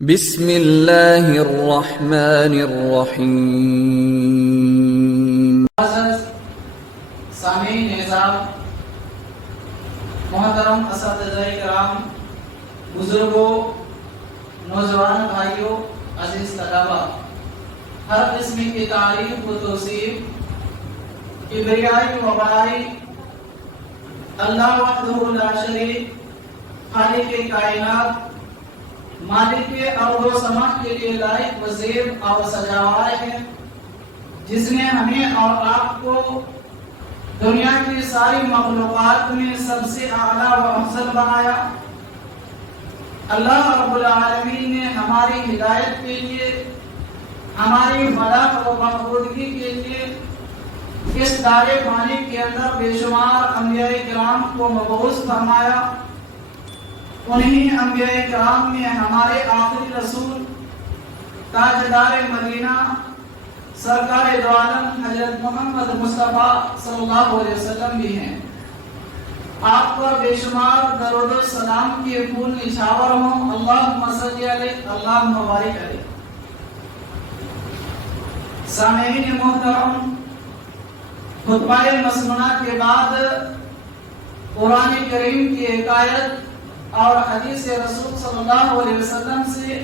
بسم اللہ الرحمن الرحیم۔ سامعین نظام، محترم اساتذہ کرام، بزرگوں، نوجوان بھائیوں، عزیز طلباء، ہر قسم کی تعریف و توصیف کبریائی و بڑائی اللہ وحدہ لا شریک، خالق کائنات، مالک ارض و سما کے لیے لائق و زیب اور سجاوائے ہے، جس نے ہمیں اور آپ کو دنیا کی ساری مخلوقات میں سب سے اعلیٰ و افضل بنایا۔ اللہ رب العالمین نے ہماری ہدایت کے لیے، ہماری فلاح و بہبودگی کے لیے اس دار فانی کے اندر بے شمار انبیاء کرام کو مبعوث فرمایا۔ انہی انبیاء کرام میں ہمارے آخری رسول تاجدار مدینہ سرکار دو عالم حضرت محمد مصطفیٰ صلی اللہ علیہ وسلم بھی ہیں۔ آپ پر بے شمار درود و سلام کی پھول نچھاور ہوں۔ اللہم صلی علیہ، اللہم بارک علیہ۔ سامعین محترم، خطبہ مسنونہ کے بعد قرآن کریم کی ایک آیت اور حدیث رسول صلی اللہ علیہ وسلم سے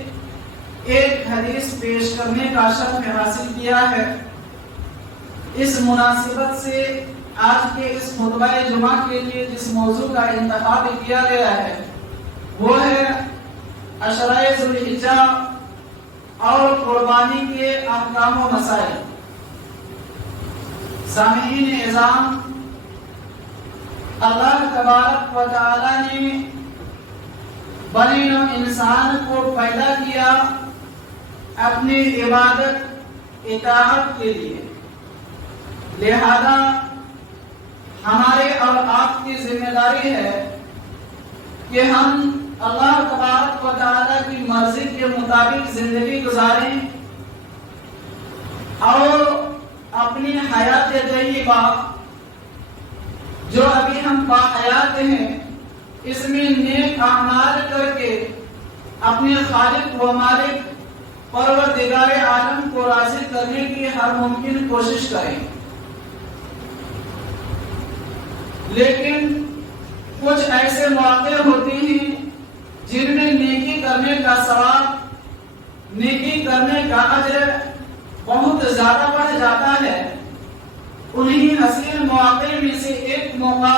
ایک حدیث پیش کرنے کا شرف حاصل کیا ہے۔ اس مناسبت سے آج کے اس خطبہ جمعہ کے لیے جس موضوع کا انتخاب کیا گیا ہے وہ ہے عشرہ ذو الحجہ اور قربانی کے احکام و مسائل۔ سامعین اعظام، اللہ تبارک و تعالی نے بنی نوع انسان کو پیدا کیا اپنی عبادت اطاعت کے لیے، لہذا ہمارے اور آپ کی ذمہ داری ہے کہ ہم اللہ تبارک و تعالی کی مرضی کے مطابق زندگی گزاریں اور اپنی حیات طیبہ جو ابھی ہم باحیات ہیں اس میں نیک اعمال کر کے اپنے خالق و مالک پروردگار عالم کو راضی کرنے کی ہر ممکن کوشش کریں۔ لیکن کچھ ایسے مواقع ہوتے ہیں جن میں نیکی کرنے کا ثواب، نیکی کرنے کا اجر بہت زیادہ بڑھ جاتا ہے۔ انہی حسین مواقع میں سے ایک موقع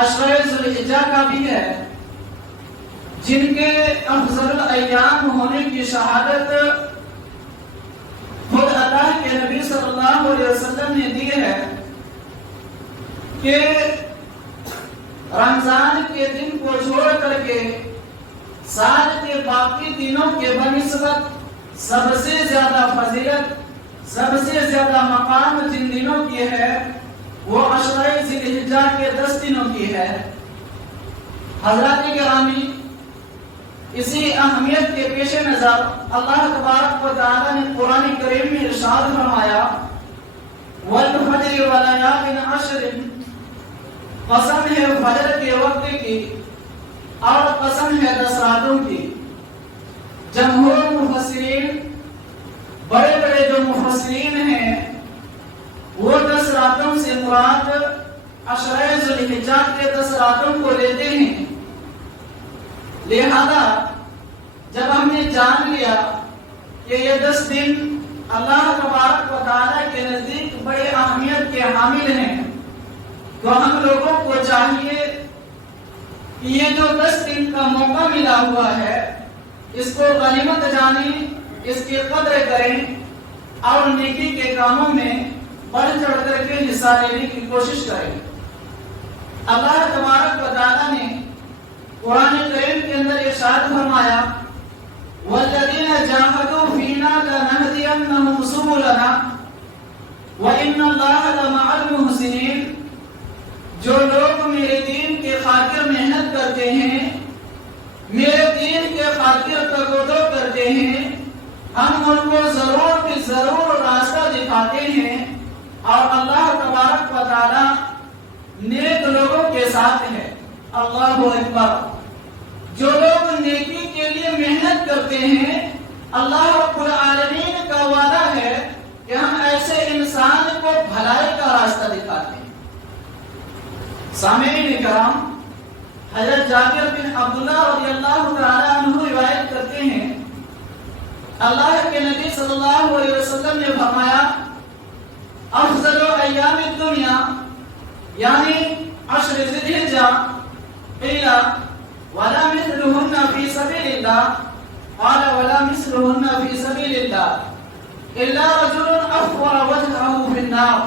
عشرہ ذو الحجہ کا بھی ہے، جن کے افضل الایام ہونے کی شہادت خود اللہ کے نبی صلی اللہ علیہ وسلم نے دی ہے کہ رمضان کے دن کو چھوڑ کر کے سال کے باقی دنوں کے بنسبت سب سے زیادہ فضیلت، سب سے زیادہ مقام جن دنوں کی ہے وہ عشرہ ذی الحجہ کے 10 دنوں کی ہے۔ حضرات گرامی، اسی اہمیت کے پیش نظر اللہ تبارک و تعالی نے قرآن کریم میں ارشاد فرمایا وَالْفَجْرِ وَلَيَالٍ عَشْرٍ، قسم ہے فجر کے وقت کی اور قسم ہے 10 راتوں کی۔ جمہور مفسرین، بڑے بڑے جو مفسرین ہیں، وہ 10 راتوں سے مراد عشرہ ذو الحجہ کے 10 راتوں کو لیتے ہیں۔ لہذا جب ہم نے جان لیا کہ یہ 10 دن اللہ تبارک و تعالی کے نزدیک بڑے اہمیت کے حامل ہیں، تو ہم لوگوں کو چاہیے کہ یہ جو 10 دن کا موقع ملا ہوا ہے اس کو غنیمت جانیں، اس کی قدر کریں اور نیکی کے کاموں میں بڑھ چڑھ کر کے حصہ لینے کی کوشش کریں۔ اللہ تبارک و تعالی نے قرآن کریم کے اندر ارشاد فرمایا وَالَّذِينَ جَاهَدُوا فِينَا لَنَهْدِيَنَّهُمْ سُبُلَنَا وَإِنَّ اللَّهَ لَمَعَ الْمُحْسِنِينَ، جو لوگ میرے دین کے خاطر محنت کرتے ہیں، میرے دین کے خاطر تگودو کرتے ہیں، ہم ان کو ضرور بھی ضرور راستہ دکھاتے ہیں، اور اللہ تبارک و تعالی نیک لوگوں کے ساتھ ہے۔ اللہ اکبر! جو لوگ نیکی کے لیے محنت کرتے ہیں اللہ رب العالمین کا وعدہ ہے کہ ہم ایسے انسان کو بھلائی کا راستہ دکھاتے ہیں۔ سامعین کرام، حضرت جابر بن عبداللہ رضی اللہ تعالی عنہ روایت کرتے ہیں اللہ کے نبی صلی اللہ علیہ وسلم نے فرمایا افضل ایام الدنیا یعنی عشر ذی الحجہ قیل ولا مثلهن في سبيل الله قال ولا مثلهن في سبيل الله الا رجل احور وجهه في النار۔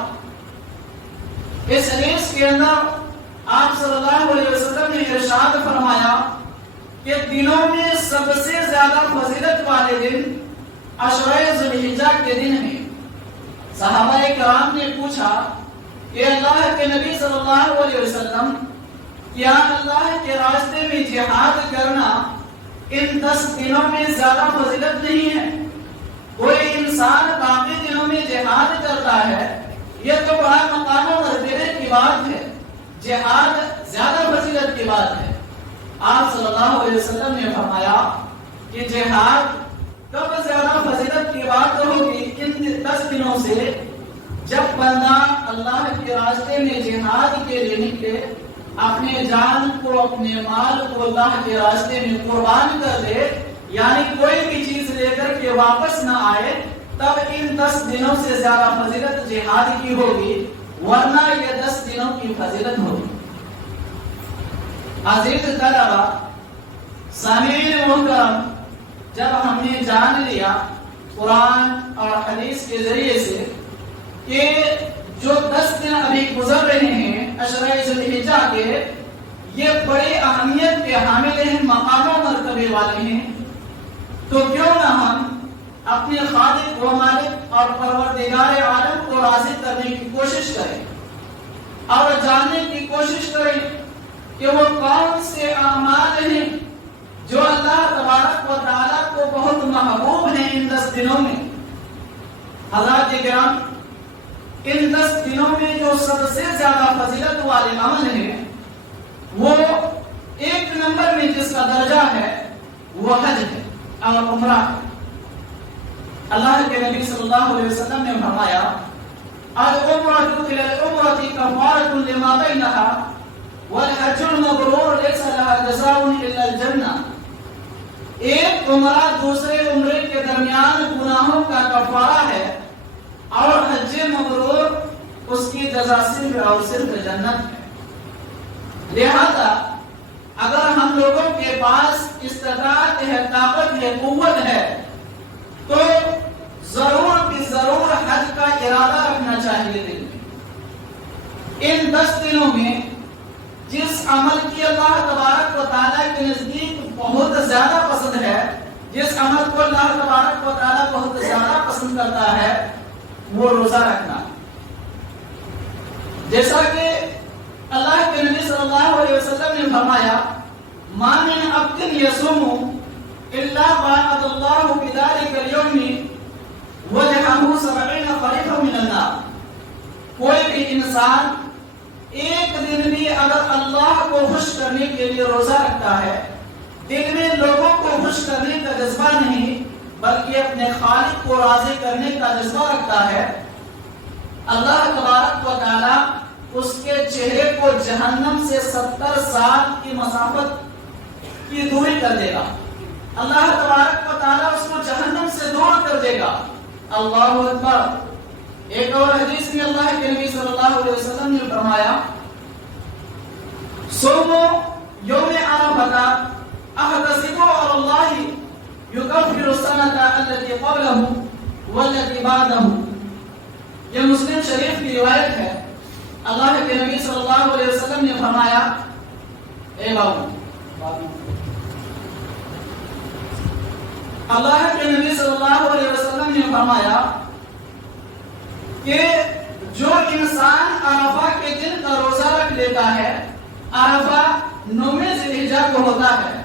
اس حدیث کے اندر آپ صلی اللہ علیہ وسلم نے ارشاد فرمایا کہ دنوں میں سب سے زیادہ فضیلت والے دن عشرہ ذی الحجہ کے دن ہیں۔ صحابہ کرام نے پوچھا کہ اللہ کے نبی صلی اللہ علیہ وسلم کیا اللہ کے راستے میں جہاد کرنا ان 10 دنوں میں زیادہ فضیلت نہیں ہے؟ کوئی انسان باقی دنوں میں جہاد کرتا ہے، یہ تو بڑا مقام و مرتبے کی بات ہے، جہاد زیادہ فضیلت کی بات ہے۔ آپ صلی اللہ علیہ وسلم نے فرمایا کہ جہاد کب زیادہ فضیلت کی بات ہوگی؟ ان 10 دنوں سے جب بندہ اللہ کے راستے میں جہاد کے لیے نکلے، اپنے جان کو اپنے مال کو اللہ کے راستے میں قربان کر دے، یعنی کوئی بھی چیز لے کر کے واپس نہ آئے، تب ان 10 دنوں سے زیادہ فضیلت جہاد کی ہوگی، ورنہ یہ 10 دنوں کی فضیلت ہوگی۔ عزیز طلبہ، سامعین محترم، جب ہم نے جان لیا قرآن اور حدیث کے ذریعے سے کہ جو 10 دن ابھی گزر رہے ہیں عشرہ ذی الحجہ کے، یہ بڑی اہمیت کے حامل ہیں، مقام و مرتبے والے ہیں، تو کیوں نہ ہم اپنے خالق و مالک اور پروردگار عالم کو راضی کرنے کی کوشش کریں اور جاننے کی کوشش کریں کہ وہ کون سے اعمال ہیں جو اللہ تبارک و تعالیٰ کو بہت محبوب ہیں ان 10 دنوں میں۔ حضرات کرام، ان 10 دنوں میں جو سب سے زیادہ فضیلت والے عمل ہیں، وہ ایک نمبر میں جس کا درجہ ہے وہ حج ہے اور عمرہ ہے۔ اللہ کے نبی صلی اللہ علیہ وسلم نے فرمایا العمرۃ الی العمرۃ کفارۃ لما بینها والحج المبرور لیس لها جزاء الا الجنہ۔ ایک عمرہ دوسرے عمرے کے درمیان گناہوں کا کفارہ ہے اور حج مبرور اس کی جزا صرف اور صرف جنت ہے۔ لہذا اگر ہم لوگوں کے پاس استطاعت ہے، طاقت ہے، قوت ہے، تو ضرور بھی ضرور حج کا ارادہ رکھنا چاہیے دل میں۔ ان 10 دنوں میں جس عمل کی اللہ تبارک و تعالیٰ کے نزدیک بہت زیادہ پسند ہے، جس عمل کو اللہ تبارک و تعالیٰ بہت زیادہ پسند کرتا ہے، وہ روزہ رکھنا۔ جیسا کہ اللہ کے نبی صلی اللہ علیہ وسلم نے فرمایا ما من عبد یصوم الا باعد اللہ بذلک اليوم وجهه 70 خریفا من النار۔ کوئی بھی انسان ایک دن بھی اگر اللہ کو خوش کرنے کے لیے روزہ رکھتا ہے، دل میں لوگوں کو خوش کرنے کا جذبہ نہیں بلکہ اپنے خالق کو راضی کرنے کا جذبہ رکھتا ہے، اللہ تبارک و تعالی اس کے چہرے کو جہنم سے 70 سال کی مسافت کی دوری کر دے گا۔ اللہ تبارک و تعالی اس کو جہنم سے دور کر دے گا۔ اللہ اکبر۔ ایک اور حدیث میں اللہ کے نبی صلی اللہ علیہ وسلم نے فرمایا صوموا یوم عرفہ احتسب علی اللہ یکفر السنۃ التي قبلہ والتي بعدہ۔ یہ مسلم شریف کی روایت ہے۔ اللہ کے نبی صلی اللہ علیہ وسلم نے فرمایا، اے بابو، اللہ کے نبی صلی اللہ علیہ وسلم نے فرمایا کہ جو انسان عرفہ کے دن کا روزہ رکھ لیتا ہے، عرفہ 9 ذی الحجہ کو ہوتا ہے،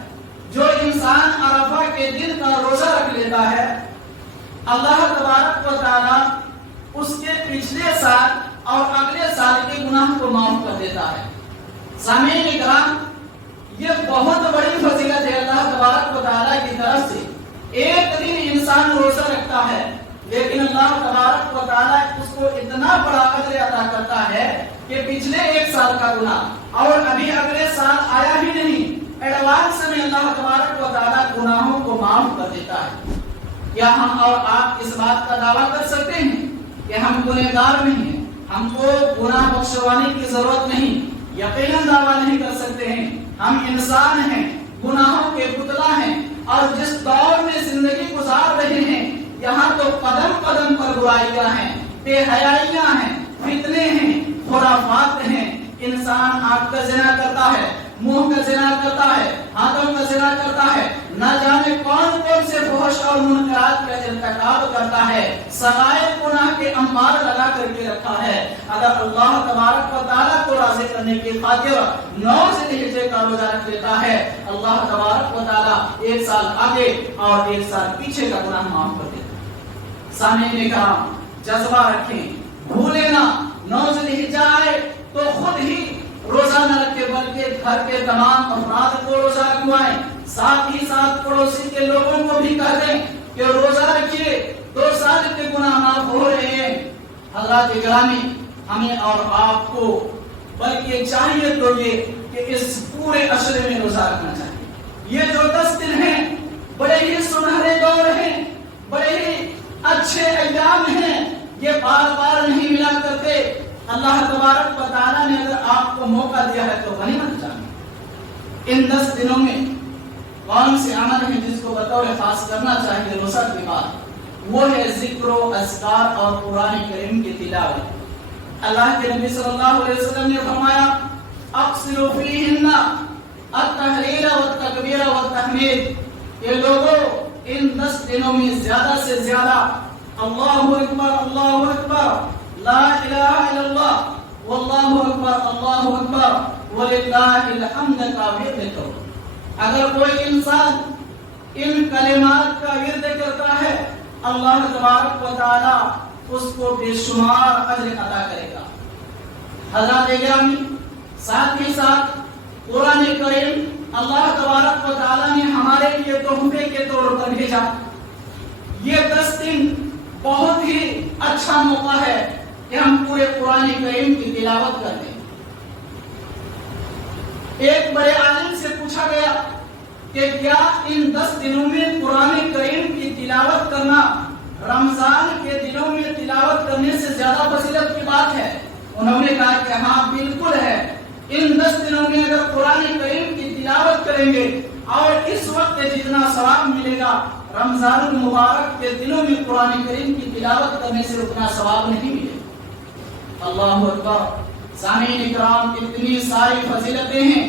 جو انسان عرفہ کے دن کا روزہ رکھ لیتا ہے، اللہ تبارک و تعالی اس کے پچھلے سال اور اگلے سال کے گناہ کو معاف کر دیتا ہے۔ سامعین کرام، یہ بہت بڑی فضیلت ہے اللہ تبارک و تعالی کی طرف سے ایک دن انسان روزہ رکھتا ہے لیکن اللہ تبارک و تعالیٰ اس کو اتنا بڑا اجر عطا کرتا ہے کہ پچھلے ایک سال کا گناہ اور ابھی اگلے سال آیا ہی نہیں، ایڈوانس میں اللہ تبارک و تعالیٰ گناہوں کو معاف کر دیتا ہے۔ کیا ہم اور آپ اس بات کا دعویٰ کر سکتے ہیں کہ ہم گنہگار نہیں ہیں، ہم کو گناہ بخشوانے کی ضرورت نہیں؟ یقیناً دعویٰ نہیں کر سکتے ہیں۔ ہم انسان ہیں، گناہوں کے پتلا ہیں، اور جس دور میں زندگی گزار رہے ہیں یہاں تو قدم قدم پر برائیاں ہیں، بے حیائیاں ہیں، فتنے ہیں، خرافات ہیں۔ انسان آنکھ کا زنا کرتا ہے، منہ کا زنا کرتا ہے، ہاتھوں کا زنا کرتا ہے، نہ جانے کون کون سے فحش اور منکرات کا ارتکاب کرتا ہے، سغائر گناہ کے انبار لگا کر کے رکھا ہے۔ اگر اللہ تبارک و تعالیٰ کو راضی کرنے کی خاطر 9 ذی الحجہ کا روزہ رکھ لیتا ہے، اللہ تبارک و تعالیٰ 1 سال آگے اور 1 سال پیچھے کا گناہ معاف کر دیتا ہے۔ سامعین کرام، جذبہ رکھیں، بھولے نہ 9 ذی الحجہ آئے تو خود ہی روزہ نہ رکھے بلکہ گھر کے تمام افراد کو روزہ رکھوائیں، ساتھ ہی ساتھ پڑوسی کے لوگوں کو بھی کہہ دیں کہ روزہ رکھیے، 2 سال کے گناہ معاف ہو رہے ہیں۔ حضرات گرامی، ہمیں اور آپ کو بلکہ چاہیے تو یہ کہ اس پورے عشرے میں روزہ رکھنا چاہیے۔ یہ جو 10 دن ہیں بڑے ہی سنہرے دور ہیں، بڑے ہی اچھے ایام ہیں، یہ بار بار نہیں ملا کرتے۔ اللہ تبارک و تعالیٰ نے اگر آپ کو موقع دیا ہے تو غنیمت جانیں۔ ان 10 دنوں میں کون سے عمل ہیں جس کو بطور خاص کرنا چاہیے روزہ کے بعد؟ وہ ہے ذکر و اذکار اور قرآن کریم کی تلاوت۔ اللہ کے نبی صلی اللہ علیہ وسلم نے فرمایا اقصروا فیہن التحلیل والتکبیر والتحمید، کہ لوگوں ان 10 دنوں میں زیادہ سے زیادہ اللہ اکبر اللہ اکبر، لا الہ الا اللہ، واللہ اکبر اللہ اکبر وللہ الحمد کا ورد کرو۔ اگر کوئی انسان ان کلمات کا ورد کرتا ہے اللہ تبارک و تعالی اس کو بے شمار اجر عطا کرے گا۔ حضرات گرامی، ساتھ ہی ساتھ قرآن کریم اللہ تبارک و تعالی نے ہمارے لیے تحفے کے طور پر بھیجا۔ یہ 10 دن بہت ہی اچھا موقع ہے کہ ہم پورے قرآن کریم کی تلاوت کر دیں۔ ایک بڑے عالم سے پوچھا گیا کہ کیا ان 10 دنوں میں قرآن کریم کی تلاوت کرنا رمضان کے دنوں میں تلاوت کرنے سے زیادہ فضیلت کی بات ہے؟ انہوں نے کہا کہ ہاں بالکل ہے۔ ان 10 دنوں میں اگر قرآن کریم کی تلاوت کریں گے اور اس وقت جتنا ثواب ملے گا رمضان المبارک کے دنوں میں قرآن کریم کی تلاوت کرنے سے اتنا ثواب نہیں ملے گا۔ اللہ اکبر۔ سامعین اکرام، اتنی ساری فضیلتیں ہیں،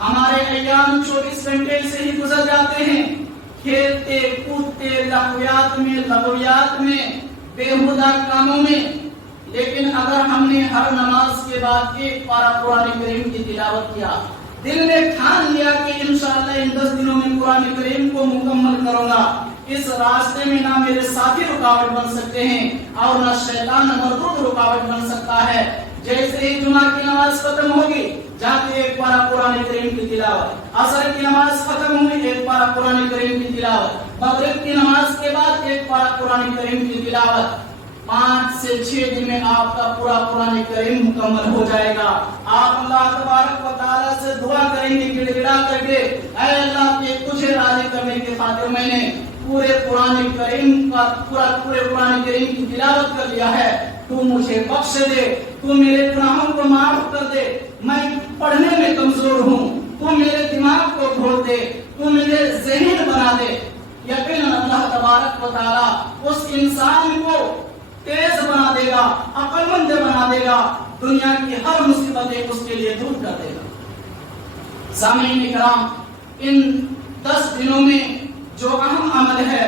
ہمارے ایام 24 گھنٹے سے ہی گزر جاتے ہیں کھیلتے کودتے، لغویات میں، بےہودہ کاموں میں، لیکن اگر ہم نے ہر نماز کے بعد ایک پارہ قرآن کریم کی تلاوت کیا، دل میں ٹھان لیا کہ انشاءاللہ ان 10 دنوں میں قرآن کریم کو مکمل کروں گا، اس راستے میں نہ میرے ساتھی رکاوٹ بن سکتے ہیں اور نہ شیطان مردود رکاوٹ بن سکتا ہے۔ جیسے ہی جمعہ کی نماز ختم ہوگی جا کے ایک پارہ قرآن کریم کی تلاوت، عصر کی نماز ختم ہوگی ایک پارہ قرآن کریم کی تلاوت، مغرب کی نماز کے بعد ایک پارہ قرآن کریم کی تلاوت، 5 سے 6 دن میں آپ کا پورا قرآن کریم مکمل ہو جائے گا۔ آپ اللہ تبارک و تعالیٰ سے دعا کریں گے گڑ گڑا کر کے، اے اللہ کہ تجھے راضی کرنے کی خاطر میں نے پورے قرآن کریم کی تلاوت کر لیا ہے، تو مجھے بخش دے، تو میرے گناہوں کو معاف کر دے، میں پڑھنے میں کمزور ہوں، تو میرے دماغ کو کھول دے، تو میرے ذہن بنا دے۔ یقیناً اللہ تبارک و تعالیٰ اس انسان کو تیز بنا دے گا، عقل مند بنا دے گا، دنیا کی ہر مصیبتیں اس کے لیے دور کر دے گا۔ سامعین اکرام، ان 10 دنوں میں جو اہم عمل ہے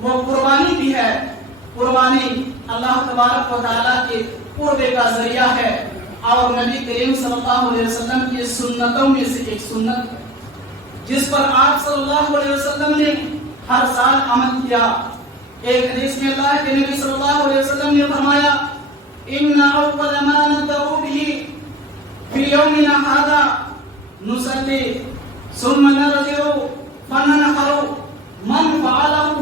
وہ قربانی بھی ہے۔ قربانی اللہ تبارک و تعالیٰ کے قرب کا ذریعہ ہے اور نبی کریم صلی اللہ علیہ وسلم کی سنتوں میں سے ایک سنت ہے جس پر آپ صلی اللہ علیہ وسلم نے ہر سال عمل کیا۔ ایک حدیث میں اللہ کے نبی صلی اللہ علیہ وسلم نے فرمایا ان اول ما ندعو به في يومنا هذا نصلي ثم نرجع فننحر من فعله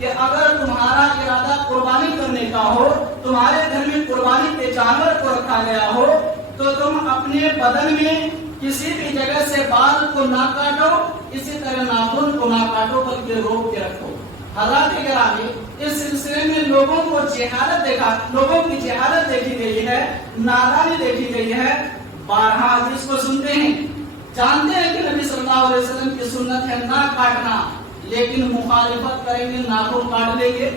کہ اگر تمہارا ارادہ قربانی کرنے کا ہو، تمہارے گھر میں قربانی کے جانور کو رکھا گیا ہو، تو تم اپنے بدن میں کسی بھی جگہ سے بال کو نہ کاٹو، اسی طرح ناخن کو نہ کاٹو، بلکہ روک کے رکھو۔ حضرات گرامی، اس سلسلے میں لوگوں کی جہالت دیکھی گئی ہے، نادانی دیکھی گئی ہے۔ بارہا حدیث کو سنتے ہیں، جانتے ہیں کہ نبی صلی اللہ علیہ وسلم کی سنت ہے نہ کاٹنا، لیکن مخالفت کریں گے، ناخن کاٹ لیں گے،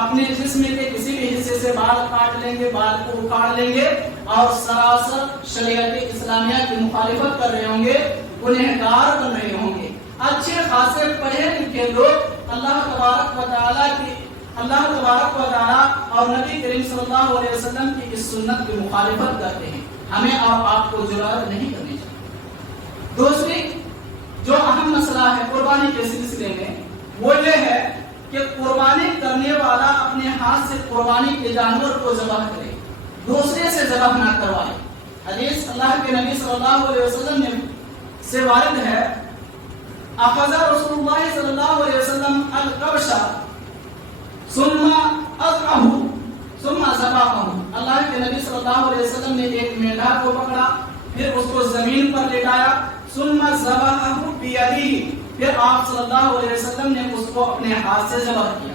اپنے جسم کے کسی بھی حصے سے بال کاٹ لیں گے، بال کو اکھاڑ لیں گے اور سراسر شریعت اسلامیہ کی مخالفت کر رہے ہوں گے، گنہگار بن رہے ہوں گے۔ اچھے خاصے پڑھے لکھے لوگ اللہ تبارک و تعالی اور نبی کریم صلی اللہ علیہ وسلم کی اس سنت کی مخالفت کرتے ہیں، ہمیں اور آپ کو جرأت نہیں کرنی چاہیے۔ دوسری جو اہم مسئلہ ہے قربانی کے سلسلے میں، وہ یہ ہے کہ قربانی کرنے والا اپنے ہاتھ سے قربانی کے جانور کو ذبح کرے، دوسرے سے ذبح نہ کروائے۔ حدیث اللہ کے نبی صلی اللہ علیہ وسلم سے وارد ہے، اخذ رسول اللہ صلی اللہ علیہ وسلم القبش ثم اذبحه ثم ذبحه۔ اللہ کے نبی صلی اللہ علیہ وسلم نے ایک مینڈھا کو پکڑا، پھر اس کو زمین پر لٹایا، ثم ذبحه بیدہ، پھر آپ صلی اللہ علیہ وسلم نے اس کو اپنے ہاتھ سے ذبح کیا۔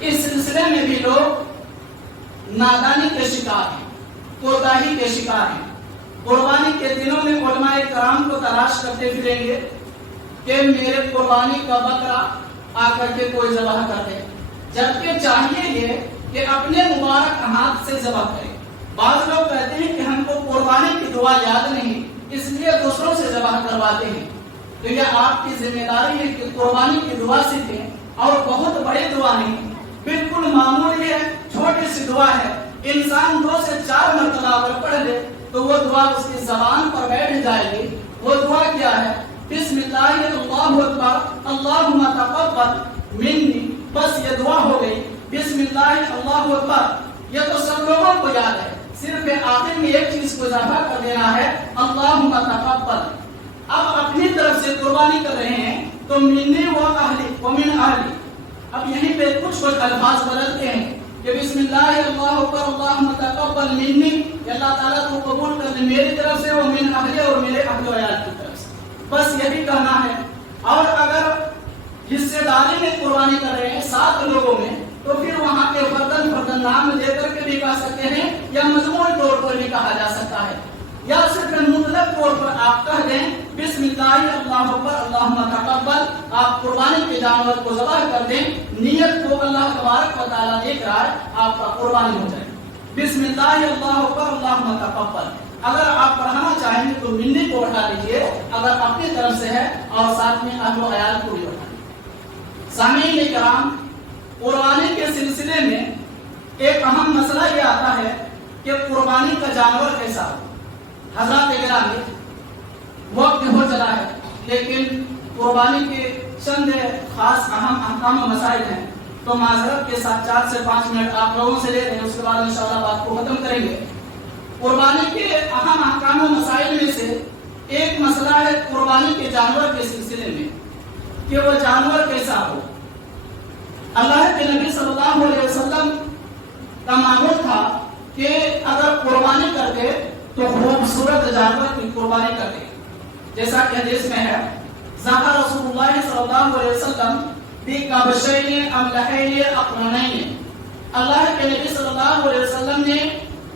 اس سلسلے میں بھی لوگ نادانی کے شکار ہیں، کوتاہی کے شکار ہیں۔ قربانی کے دنوں میں علماء کرام کو تلاش کرتے پھریں گے کہ میرے قربانی کا بکرا آ کر کے کوئی ذبح کر دے، جبکہ چاہیے یہ کہ اپنے مبارک ہاتھ سے ذبح کرے۔ بعض لوگ کہتے ہیں کہ ہم کو قربانی کی دعا یاد نہیں، اس لیے دوسروں سے ذبح کرواتے ہیں۔ تو یہ آپ کی ذمہ داری ہے کہ قربانی کی دعا سیکھیں، اور بہت بڑی دعا نہیں، بالکل معمولی ہے، چھوٹی سی دعا ہے۔ انسان 2 سے 4 مرتبہ اگر پڑھ لے تو وہ دعا اس کی زبان پر بیٹھ جائے گی۔ وہ دعا کیا ہے؟ بسم اللہ اللہ اکبر اللہم تقبل منی، بس یہ دعا ہو گئی، بسم اللہ اللہ اکبر۔ یہ تو سب لوگوں کو یاد ہے، صرف آخر میں ایک چیز کو اضافہ کر دینا ہے، اللہم تقبل۔ اب اپنی طرف سے قربانی کر رہے ہیں تو منی و اہلی و من اہلی، اب یہیں پہ کچھ الفاظ بدلتے ہیں کہ بسم اللہ اللہ اکبر اللہم تقبل منی، اللہ تعالیٰ کو قبول کر لے میری طرف سے، وہ من اہلی اور میرے اہل و عیال کی طرف سے، بس یہی کہنا ہے۔ اور اگر حصے داری میں قربانی کر رہے ہیں 7 لوگوں میں، تو پھر وہاں کے فردن نام لے کر کے بھی کہہ سکتے ہیں، یا مجموعی طور پر بھی کہا جا سکتا ہے، یا صرف مطلق طور پر آپ کہہ دیں بسم اللہ اللہ اکبر اللہم تقبل، آپ قربانی کے جانور کو ذبح کر دیں، نیت کو اللہ تبارک و تعالیٰ دیکھ رہا ہے، آپ کا قربانی ہو جائے۔ بسم اللہ اللہ اکبر اللہم تقبل۔ اگر آپ پڑھانا چاہیں گے تو منی کو اٹھا لیجئے اگر اپنی طرف سے ہے، اور ساتھ میں اہل و عیال کو بھی اٹھا لیجئے۔ سامعین کرام، قربانی کے سلسلے میں ایک اہم مسئلہ یہ آتا ہے کہ قربانی کا جانور کیسا ہو۔ حضرات گرامی، وقت ہو چلا ہے، لیکن قربانی کے چند خاص اہم احکام و مسائل ہیں، تو معذرت کے ساتھ 4 سے 5 منٹ آپ لوگوں سے لے رہے ہیں، اس کے بعد انشاءاللہ بات کو ختم کریں گے۔ قربانی کے اہم احکام و مسائل میں سے ایک مسئلہ ہے قربانی کے جانور کے سلسلے میں کہ وہ جانور کیسا ہو۔ اللہ کے نبی صلی اللہ علیہ وسلم کا معمول تھا کہ اگر قربانی کرتے تو خوبصورت جانور کی قربانی کرتے، جیسا کہ حدیث میں ہے، ذکر رسول اللہ صلی اللہ علیہ وسلم بکبشین املحین اقرنین، اللہ کے نبی صلی اللہ علیہ وسلم نے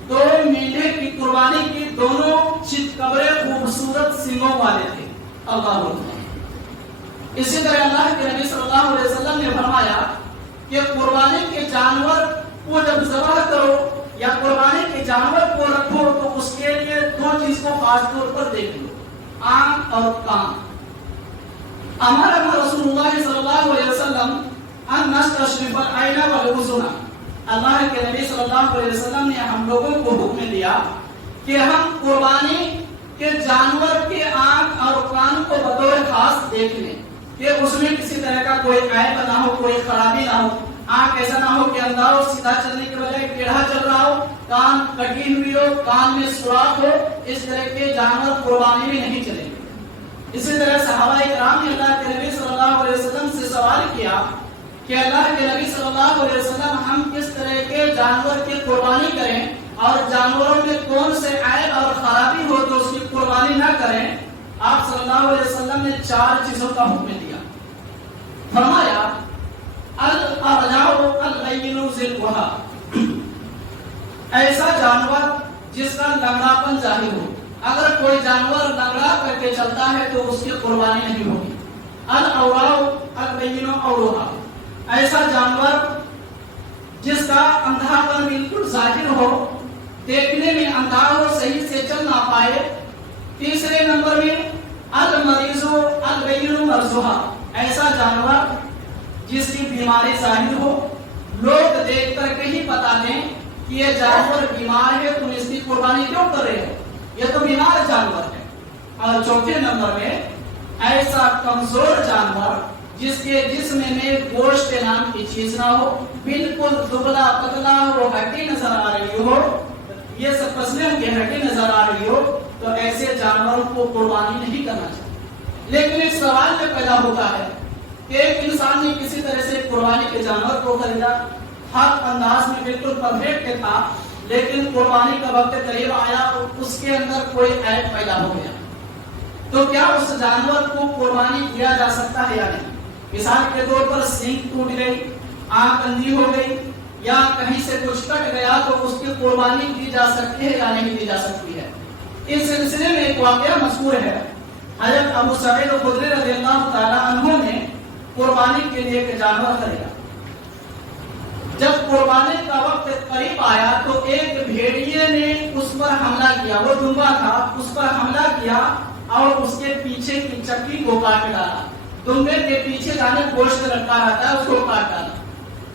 2 مینڈھے کی قربانی کی، دونوں چتکبرے خوبصورت سینگوں والے تھے۔ اللہ اکبر۔ اسی طرح اللہ کے نبی صلی اللہ علیہ وسلم نے فرمایا کہ قربانی کے جانور کو جب ذبح کرو یا قربانی کے جانور کو رکھو تو اس کے لیے 2 چیز کو خاص طور پر دیکھ لو، آنکھ اور کان۔ ہمارا رسول اللہ صلی اللہ علیہ وسلم ان نستشرف العین والاذن، اللہ کے نبی صلی اللہ علیہ وسلم نے ہم لوگوں کو حکم دیا کہ ہم قربانی کے جانور کے آنکھ اور کان کو بطور خاص دیکھ لیں کہ اس میں کسی طرح کا کوئی عیب نہ ہو، کوئی خرابی نہ ہو۔ آنکھ ایسا نہ ہو کہ اندھا ہو، سیدھا چلنے کے بجائے ٹیڑھا چل رہا ہو، کان کٹی ہوئی ہو، کان میں سوراخ ہو، اس طرح کے جانور قربانی میں نہیں چلیں گے۔ اسی طرح صحابہ کرام نے اللہ کے نبی صلی اللہ علیہ وسلم سے سوال کیا کہ اللہ کے نبی صلی اللہ علیہ وسلم ہم کس طرح کے جانور کی قربانی کریں اور جانوروں میں کون سے عیب اور خرابی ہو تو اس کی قربانی نہ کریں، آپ صلی اللہ علیہ وسلم نے 4 چیزوں کا حکم دیا۔ فرمایا الارجاء البین ذلها، ایسا جانور جس کا لنگڑاپن ظاہر ہو، اگر کوئی جانور لنگڑا کر کے چلتا ہے تو اس کی قربانی نہیں ہوگی۔ الاوراء البین اورها، ایسا جانور جس کا اندھا پن بالکل ظاہر ہو، دیکھنے میں اندھا ہو، صحیح سے چل نہ پائے۔ تیسرے نمبر میں المریض البین مرضها، ایسا جانور جس کی بیماری ظاہر ہو، لوگ دیکھ کر کے ہی بتا دیں کہ یہ جانور بیمار ہے، تم اس کی قربانی کیوں کر رہے ہو، یہ تو بیمار جانور ہے۔ اور چوتھے نمبر میں ایسا کمزور جانور جس کے جسم میں گوشت نام کی چیز نہ ہو، بالکل دبلا پتلا ہو، ہڈی نظر آ رہی ہو، یہ سب پسلیوں کی ہڈی نظر آ رہی ہو، تو ایسے جانوروں کو قربانی نہیں کرنا چاہیے۔ لیکن ایک سوال میں پیدا ہوتا ہے کہ ایک انسان نے کسی طرح سے قربانی کے جانور کو خریدا، ہر انداز میں بالکل پرفیکٹ کے تھا، لیکن قربانی کا وقت قریب آیا اور اس کے اندر کوئی عیب پیدا ہو گیا، تو کیا اس جانور کو قربانی کیا جا سکتا ہے یا نہیں؟ مثال کے طور پر سینگ ٹوٹ گئی، آنکھ اندھی ہو گئی، یا کہیں سے کچھ کٹ گیا، تو اس کی قربانی کی جا سکتی ہے یا نہیں کی جا سکتی ہے؟ اس سلسلے میں ایک واقعہ مذکور ہے۔ حضرت ابو سعید خدری رضی اللہ تعالی عنہ نے قربانی کے لیے ایک جانور خریدا۔ جب قربانی کا وقت قریب آیا تو ایک بھیڑیے نے اس پر حملہ کیا، وہ دمبا تھا، اس پر حملہ کیا اور اس کے پیچھے کی چکی کو کاٹ ڈالا۔ دمبے کے پیچھے جانے گوشت رکھا رہتا ہے، اس کو کاٹ ڈالا۔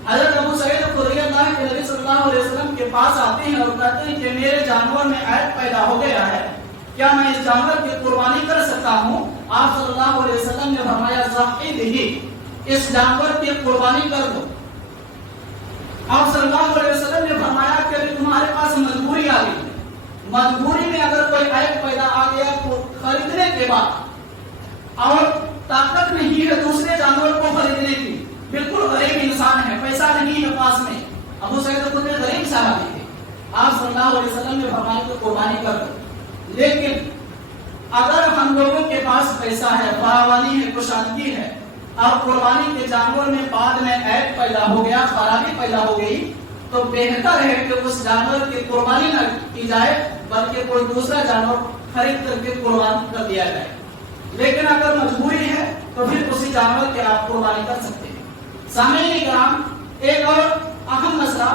حضرت ابو سعید خدری اللہ کے نبی صلی اللہ علیہ وسلم کے پاس آتے ہیں اور کہتے ہیں کہ میرے جانور میں عیب پیدا ہو گیا ہے، کیا میں اس جانور کی قربانی کر سکتا ہوں؟ آپ صلی اللہ علیہ وسلم نے فرمایا ذبحہ، اس جانور کی قربانی کر دو۔ آپ صلی اللہ علیہ وسلم نے فرمایا کہ تمہارے پاس مجبوری آ گئی، مجبوری میں اگر کوئی عیب پیدا آ گیا تو خریدنے کے بعد اور طاقت نہیں ہے دوسرے جانور کو خریدنے کی، بالکل غریب انسان ہے، پیسہ نہیں ہے پاس میں، ابو سعید خود غریب صحابی تھے، آپ صلی اللہ علیہ وسلم نے فرمایا کہ قربانی کر دو۔ لیکن اگر ہم لوگوں کے پاس پیسہ ہے، فراوانی ہے، کشادگی ہے، اور قربانی کے جانور میں بعد میں عیب پیدا ہو گیا، خرابی پیدا ہو گئی، تو بہتر ہے کہ اس جانور کی قربانی نہ کی جائے بلکہ کوئی دوسرا جانور خرید کر کے قربان کر دیا جائے۔ لیکن اگر مجبوری ہے تو پھر اسی جانور کے آپ قربانی کر سکتے ہیں۔ سامعین کرام، ایک اور اہم مسئلہ،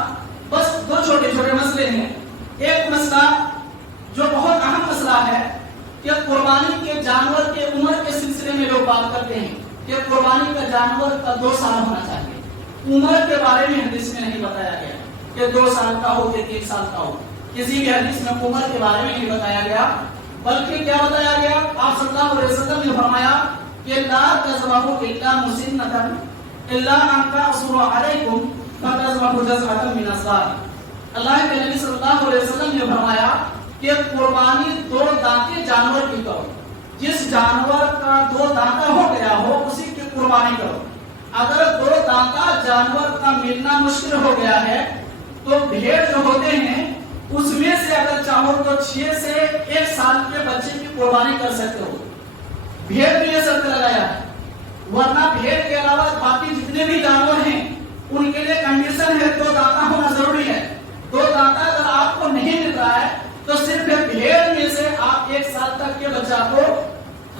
بس 2 چھوٹے چھوٹے مسئلے ہیں۔ ایک مسئلہ جو بہت اہم مسئلہ ہے کہ قربانی کے جانور کے عمر کے سلسلے میں لوگ بات کرتے ہیں کہ قربانی کا جانور کا 2 سال ہونا چاہیے۔ عمر کے بارے میں حدیث میں نہیں بتایا گیا کہ 2 سال کا ہو کہ 3 سال کا ہو، کسی بھی حدیث میں عمر کے بارے میں نہیں بتایا گیا، بلکہ کیا بتایا گیا؟ آپ صلی اللہ علیہ وسلم نے فرمایا کہ لا تذبحوا الا مسنۃ الا ان تعصوا علیکم فتذبحوا جزعۃ من الصاع۔ اللہ کے نبی صلی اللہ علیہ وسلم نے فرمایا کہ قربانی 2 دانتے جانور کی کرو، جس جانور کا 2 دانتا ہو گیا ہو اسی کی قربانی کرو۔ اگر 2 دانتا جانور کا ملنا مشکل ہو گیا ہے تو بھیڑ جو ہوتے ہیں اس میں سے اگر چاہو تو 6 سے 1 سال کے بچے کی قربانی کر سکتے ہو۔ بھیڑ بھی یہ شرط لگایا ہے، ورنہ بھیڑ کے علاوہ باقی جتنے بھی جانور ہیں ان کے لیے کنڈیشن ہے 2 دانتا ہونا ضروری ہے۔ 2 دانتا اگر آپ کو نہیں مل رہا ہے تو صرف بھیڑ میں سے آپ 1 سال تک کے بچہ کو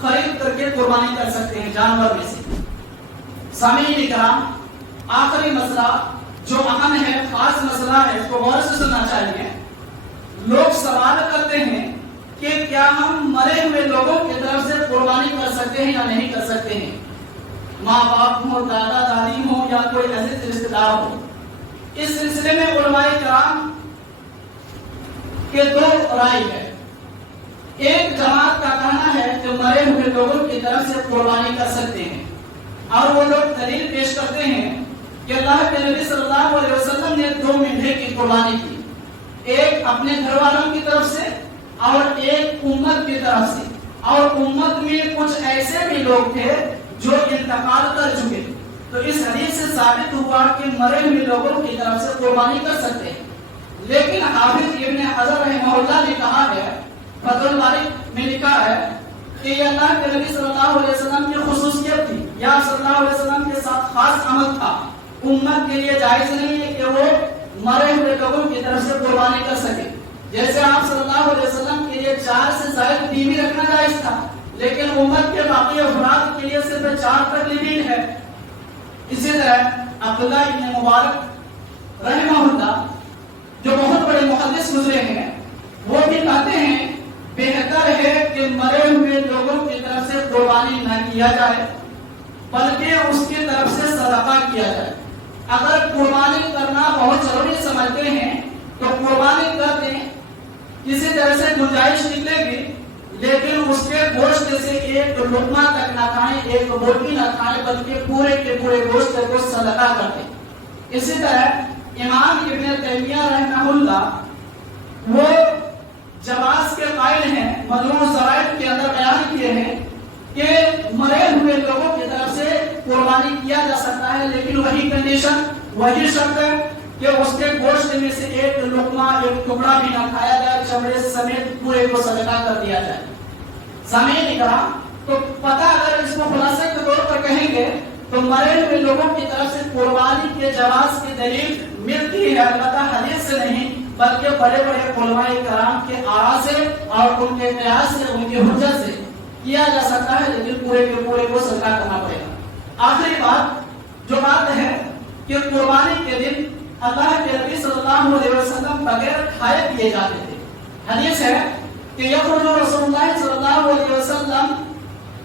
خرید کر کے قربانی کر سکتے ہیں جانور میں سے۔ سامعین کرام، آخری مسئلہ جو اہم ہے، خاص مسئلہ ہے، اس کو غور سے سننا چاہیے۔ لوگ سوال کرتے ہیں کہ کیا ہم مرے ہوئے لوگوں کی طرف سے قربانی کر سکتے ہیں یا نہیں کر سکتے ہیں، ماں باپ ہو، دادا دادی ہو یا کوئی عزیز رشتہ دار ہو۔ اس سلسلے میں علماء کرام کے 2 رائے ہے۔ ایک جماعت کا کہنا ہے کہ مرے ہوئے لوگوں کی طرف سے قربانی کر سکتے ہیں، اور وہ لوگ دلیل پیش کرتے ہیں کہ اللہ کے نبی صلی اللہ علیہ وسلم نے 2 مینڈھے کی قربانی کی، ایک اپنے گھر والوں کی طرف سے اور ایک امت کی طرف سے، اور امت میں کچھ ایسے بھی لوگ تھے جو انتقال کر چکے، تو اس حدیث سے ثابت ہوا کہ مرے ہوئے لوگوں کی طرف سے قربانی کر سکتے ہیں. لیکن حافظ ابن حجر رحمہ اللہ نے کہا ہے، فتح الباری میں لکھا ہے کہ یہ اللہ کے نبی صلی اللہ علیہ وسلم کی خصوصیت تھی، یا صلی اللہ علیہ وسلم کے ساتھ خاص عمل تھا. امت کے لیے جائز نہیں ہے کہ وہ مرے ہوئے لوگوں کی طرف سے قربانی کر سکے. جیسے آپ صلی اللہ علیہ وسلم کے لیے 4 سے زائد بیوی رکھنا جائز تھا، لیکن امت کے باقی افراد کے لیے صرف 4 تک لمٹ ہے. اسی طرح عبداللہ ابن مبارک رحمہ اللہ جو بہت بڑے محدث گزرے ہیں، وہ بھی کہتے ہیں بہتر ہے کہ مرے ہوئے لوگوں کی طرف سے قربانی نہ کیا جائے بلکہ اس کی طرف سے صدقہ کیا جائے. اگر قربانی کرنا بہت ضروری سمجھتے ہیں تو قربانی کر دیں، کسی طرح سے گنجائش نکلے گی، لیکن اس کے گوشت سے ایک لقمہ تک نہ کھائیں، ایک بوٹی نہ کھائیں، بلکہ پورے کے پورے گوشت کو صدقہ کر دیں. اسی طرح امام ابن تیمیہ رحمہ اللہ وہ جواز کے قائل ہیں، مجموع الزوائد کے اندر بیان کیے ہیں کہ مرے ہوئے لوگوں کی طرف سے قربانی کیا جا سکتا ہے، لیکن وہی کنڈیشن، وہی شرط ہے کہ اس کے گوشت میں سے ایک لقمہ، ایک ٹکڑا بھی نہ کھایا جائے، چمڑے سمیت پورے کو صدقہ کر دیا جائے. سامعین اکرام، تو پتہ اگر اس کو خلاصے کے طور پر کہیں گے تو مرے ہوئے لوگوں کی طرف سے قربانی کے جواز کی دلیل ملتی ہے، البتہ حدیث سے نہیں بلکہ بڑے بڑے علماء کرام کے آراء سے اور ان کے قیاس سے، ان کی حجت سے کیا جا سکتا ہے، لیکن پورے کے پورے کو صدقہ کرنا پڑے گا. آخری بات جو بات ہے کہ قربانی کے دن اللہ کے نبی صلی اللہ علیہ وسلم بغیر کھائے پیے جاتے تھے. حدیث ہے کہ یخرج رسول اللہ صلی اللہ علیہ وسلم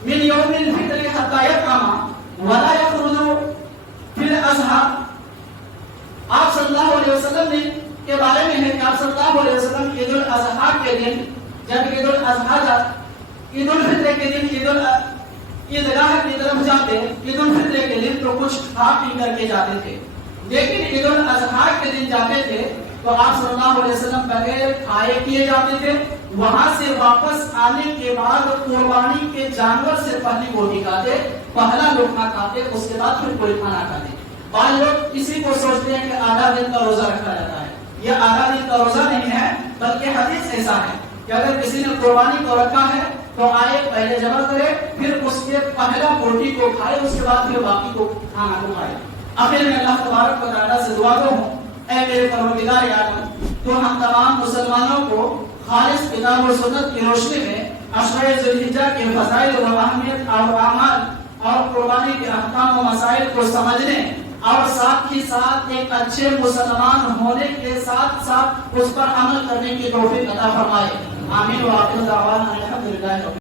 من یوم الفطر حتی یطعم ولا یخرج فی الاضحیٰ. آپ صلی اللہ علیہ وسلم نے کے بارے میں ہے کہ آپ صلی اللہ علیہ وسلم عید الاضحیٰ کے دن، جب عید الاضحیٰ عید الفطر کے دن عیدگاہ کی طرف جاتے، عید الفطر کے دن تو کچھ کھا پی کر کے جاتے تھے، لیکن عید الاضحیٰ کے دن جاتے تھے تو آپ صلی اللہ علیہ وسلم بغیر کھائے پیے جاتے تھے. وہاں سے واپس آنے کے بعد قربانی کے جانور سے پہلی روٹی کھاتے، پہلا لقمہ کھاتے، اس کے بعد پھر کوئی کھانا کھاتے. بعض لوگ اسی کو سوچتے ہیں کہ آدھا دن کا روزہ رکھا جاتا ہے. یہ آدھا دن کا روزہ نہیں ہے، بلکہ حدیث ایسا ہے کہ اگر کسی نے قربانی کو رکھا ہے تو آئے پہلے جمع کرے، پھر اس کے پہلا روٹی کو کھائے، اس کے بعد پھر باقی کو کھانا کو کھائے. آخر میں اللہ تبارک و تعالیٰ سے دعا گو ہوں، اے میرے پروردگار عالم، تو ہم تمام مسلمانوں کو خالص کتاب و سنت کی روشنی میں عشرہ ذی الحجہ کے فضائل و اہمیت اور اعمال اور قربانی کے احکام و مسائل کو سمجھنے اور ساتھ ہی ساتھ ایک اچھے مسلمان ہونے کے ساتھ ساتھ اس پر عمل کرنے کی توفیق عطا فرمائے. آمین و آخر دعوانا الحمدللہ.